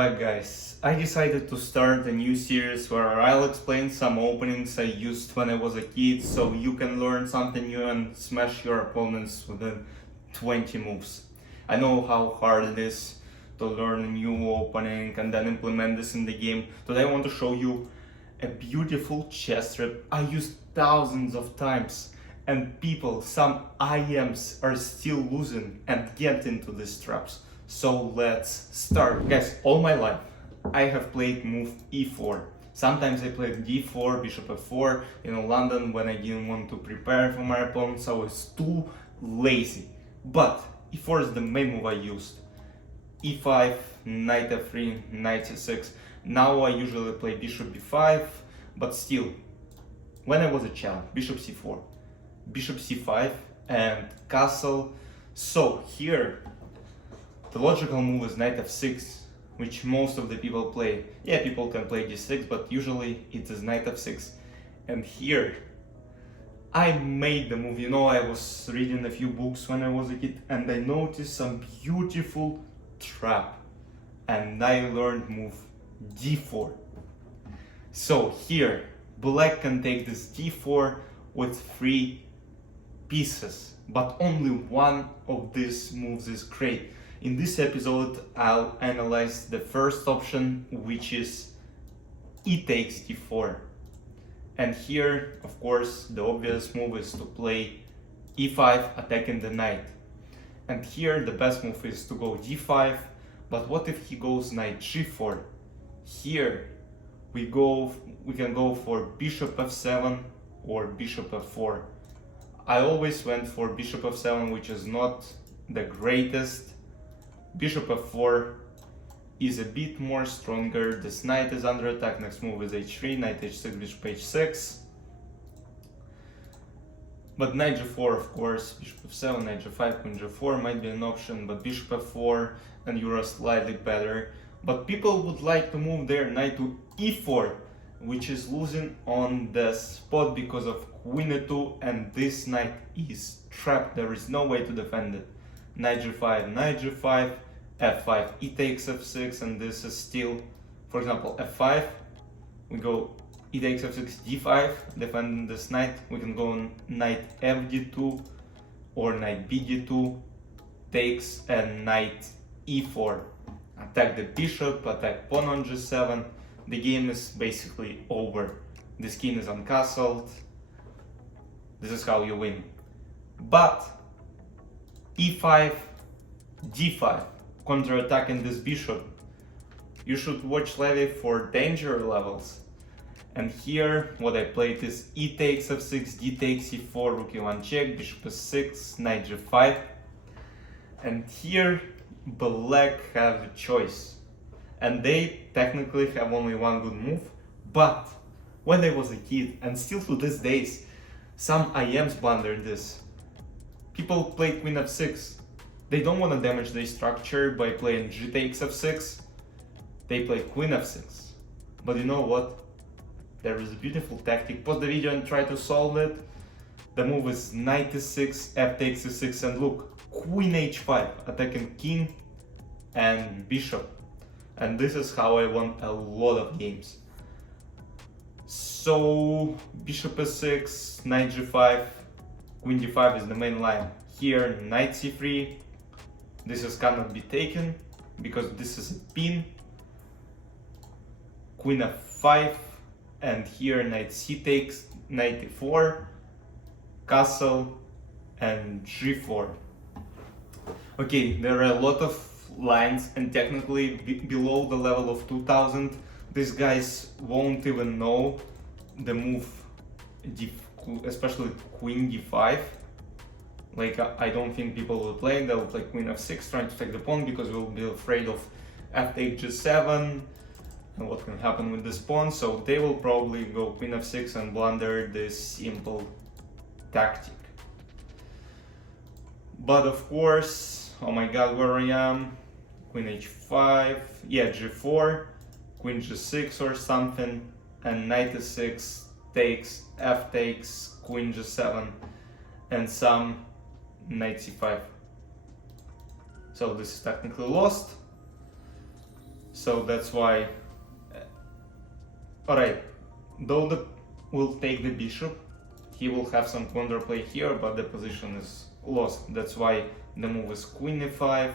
back, guys. I decided to start a new series where I'll explain some openings I used when I was a kid so you can learn something new and smash your opponents within 20 moves. I know how hard it is to learn a new opening and then implement this in the game. Today I want to show you a beautiful chess trap I used thousands of times, and people, some IMs are still losing and get into these traps. So let's start. Guys, all my life I have played move e4. Sometimes I played d4, bishop f4. In London, when I didn't want to prepare for my opponents, I was too lazy. But e4 is the main move I used. e5, knight f3, knight c6. Now I usually play bishop b5, but still, when I was a child, bishop c4, bishop c5, and castle. So here, the logical move is knight f6, which most of the people play. Yeah, people can play d6, but usually it is knight f6. And here, I made the move. You know, I was reading a few books when I was a kid, and I noticed some beautiful trap. And I learned move d4. So here, black can take this d4 with 3 pieces, but only one of these moves is great. In this episode, I'll analyze the first option, which is e takes d4. And here, of course, the obvious move is to play e5, attacking the knight. And here, the best move is to go d5, but what if he goes knight g4? Here, we can go for bishop f7 or bishop f4. I always went for bishop f7, which is not the greatest. Bishop f4 is a bit more stronger. This knight is under attack. Next move is h3, knight h6, bishop h6. But knight g4, of course, bishop f7, knight g5, queen g4 might be an option, but bishop f4 and you're are slightly better. But people would like to move their knight to e4, which is losing on the spot because of queen e2, and this knight is trapped. There is no way to defend it. Knight g5, f5, e takes f6, and this is still, for example, f5, we go e takes f6, d5, defending this knight. We can go on knight fd2 or knight bd2, takes, and knight e4. Attack the bishop, attack pawn on g7. The game is basically over. This king is uncastled. This is how you win. But e5, d5, counter-attacking this bishop. You should watch Levy for danger levels. And here, what I played is e takes f6, d takes e4, rook e1 check, bishop s6, knight g5. And here, black have a choice. And they technically have only one good move. But when I was a kid, and still to these days, some IMs blundered this. People play queen f6. They don't want to damage the structure by playing g takes f6. They play queen f6. But you know what? There is a beautiful tactic. Pause the video and try to solve it. The move is knight e6, f takes e6, and look, queen h5, attacking king and bishop. And this is how I won a lot of games. So bishop e6, knight g5, queen d5 is the main line. Here knight c3, this is cannot be taken because this is a pin. Queen f5, and here knight c takes, knight e4, castle, and g4. Okay, there are a lot of lines, and technically below the level of 2000 these guys won't even know the move especially queen d5. Like, I don't think people will play. They'll play queen f6 trying to take the pawn because we'll be afraid of f takes g7 and what can happen with this pawn. So they will probably go queen f6 and blunder this simple tactic. But of course, oh my god, where I am, queen h5, yeah, g4, queen g6 or something, and knight e6 takes, f takes, queen g7, and some knight c5. So this is technically lost. So that's why. Alright, though the will take the bishop, he will have some counterplay here, but the position is lost. That's why the move is queen e5,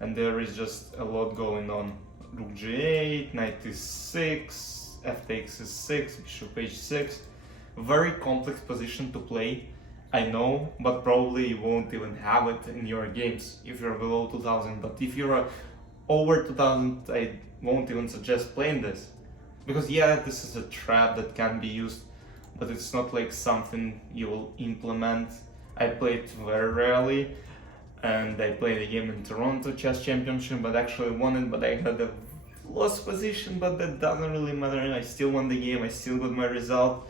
and there is just a lot going on. Rook g8, knight e6, f takes e6, bishop h6. Very complex position to play, I know, but probably you won't even have it in your games if you're below 2000. But if you're over 2000, I won't even suggest playing this. Because yeah, this is a trap that can be used, but it's not like something you will implement. I play it very rarely, and I played a game in Toronto Chess Championship, but actually won it, but I had a lost position, but that doesn't really matter. I still won the game, I still got my result.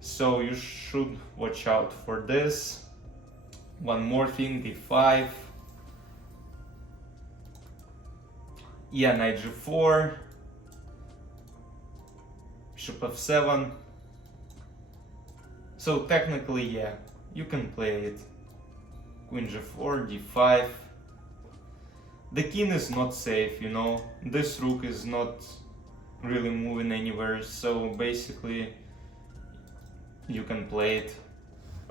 So you should watch out for this. One more thing, d5. Yeah, knight g4. Bishop f7. So technically, yeah, you can play it. Queen g4, d5. The king is not safe, you know. This rook is not really moving anywhere, so basically you can play it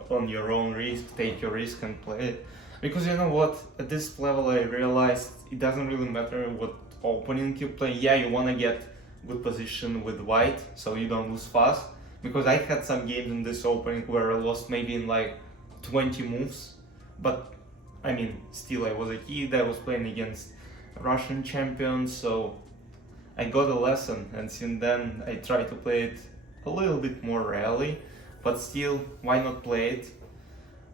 on your own risk, take your risk and play it. Because you know what, at this level I realized it doesn't really matter what opening you play. Yeah, you wanna get good position with white so you don't lose fast. Because I had some games in this opening where I lost maybe in like 20 moves. But I mean, still I was a kid, I was playing against Russian champions, so I got a lesson, and since then I try to play it a little bit more rarely. But still, why not play it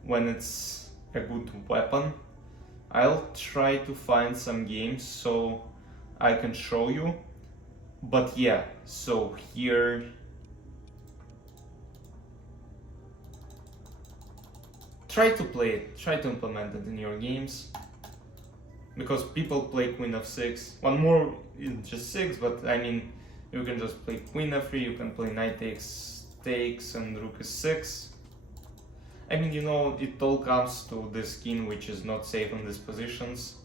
when it's a good weapon? I'll try to find some games so I can show you. But yeah, so here try to play it, try to implement it in your games. Because people play queen f6. One more is just 6, but I mean, you can just play queen f3, you can play knight takes and rook e6. I mean, you know, it all comes to this king which is not safe in these positions.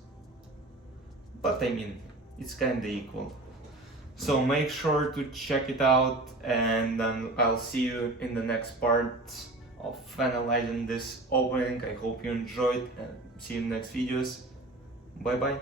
But I mean, it's kinda equal. So make sure to check it out, and then I'll see you in the next part of analyzing this opening. I hope you enjoyed, and see you in the next videos. Bye bye.